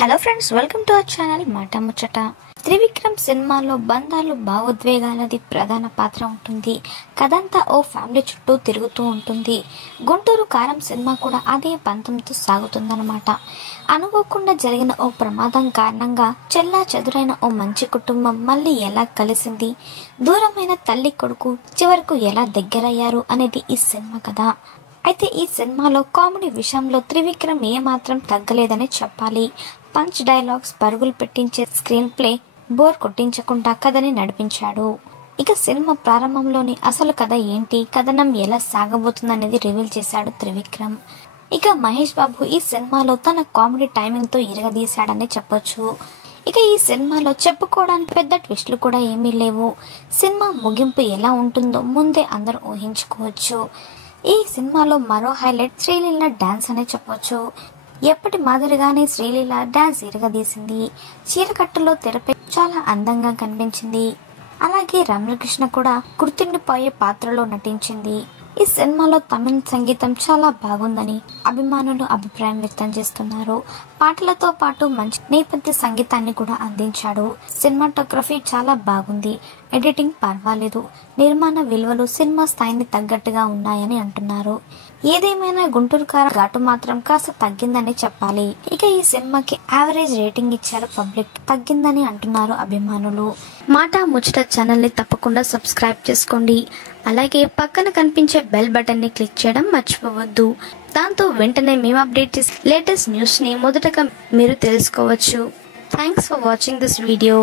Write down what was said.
Hello friends, welcome to our channel మాట ముచ్చట. త్రివిక్రమ్ సినిమాలో బంధాలు భావోద్వేగాలది ప్రధాన పాత్ర ఉంటుంది. కథంతా ఓ ఫ్యామిలీ చుట్టూ తిరుగుతూ ఉంటుంది. గుంటూరు కారం సినిమా కూడా అదే పంతంతో సాగుతుందన్నమాట. అనుకోకుండా జరిగిన ఓ ప్రమాదం కారణంగా చెల్లా చెదురైన ఓ మంచి కుటుంబం మళ్ళీ ఎలా కలిసింది, దూరమైన తల్లి కొడుకు చివరకు ఎలా దగ్గరయ్యారు అనేది ఈ సినిమా కథ. అయితే ఈ సినిమాలో కామెడీ విషయంలో త్రివిక్రమ్ ఏమాత్రం తగ్గలేదని చెప్పాలి. పంచ్ డైలాగ్స్, పరుగులు పెట్టించే స్క్రీన్ ప్లే, బోర్ కొట్టించకుండా కథని నడిపించాడు. ఇక సినిమా ప్రారంభంలోని అసలు కథ ఏంటి, కథనం ఎలా సాగబోతుందనేది రివీల్ చేశాడు త్రివిక్రమ్. ఇక మహేష్ బాబు ఈ సినిమాలో తన కామెడీ టైమింగ్ తో ఇరగదీశాడని చెప్పొచ్చు. ఇక ఈ సినిమాలో చెప్పుకోవడానికి పెద్ద ట్విస్టులు కూడా ఏమీ లేవు. సినిమా ముగింపు ఎలా ఉంటుందో ముందే అందరూ ఊహించుకోవచ్చు. ఈ సినిమాలో మరో హైలైట్ శ్రీలీల డాన్స్ అనే చెప్పొచ్చు. ఎప్పటి మాదిరిగానే శ్రీలీల డాన్స్ ఇరగదీసింది. చీరకట్టులో తెరపై చాలా అందంగా కనిపించింది. అలాగే రమ్యకృష్ణ కూడా గుర్తుండిపోయే పాత్రలో నటించింది. ఈ సినిమాలో తమిళ సంగీతం చాలా బాగుందని అభిమానులు అభిప్రాయం వ్యక్తం చేస్తున్నారు. పాటలతో పాటు మంచి నేపథ్య సంగీతాన్ని కూడా అందించాడు. సినిమాటోగ్రఫీ చాలా బాగుంది. ఎడిటింగ్ పర్వాలేదు. నిర్మాణ విలువలు సినిమా స్థాయిని తగ్గట్టుగా ఉన్నాయని అంటున్నారు. ఏదేమైనా గుంటూరు కారం ఘాటు మాత్రం కాస్త తగ్గిందని చెప్పాలి. ఇక ఈ సినిమాకి యావరేజ్ రేటింగ్ ఇచ్చారు పబ్లిక్. తగ్గిందని అంటున్నారు అభిమానులు. మాట ముచ్చట ఛానల్ ని తప్పకుండా సబ్స్క్రైబ్ చేసుకోండి. అలాగే పక్కన కనిపించే బెల్ బటన్ ని క్లిక్ చేయడం మర్చిపోవద్దు. దాంతో వెంటనే మేము అప్డేట్ చేసే లేటెస్ట్ న్యూస్ ని మొదటగా మీరు తెలుసుకోవచ్చు. Thanks for watching this video.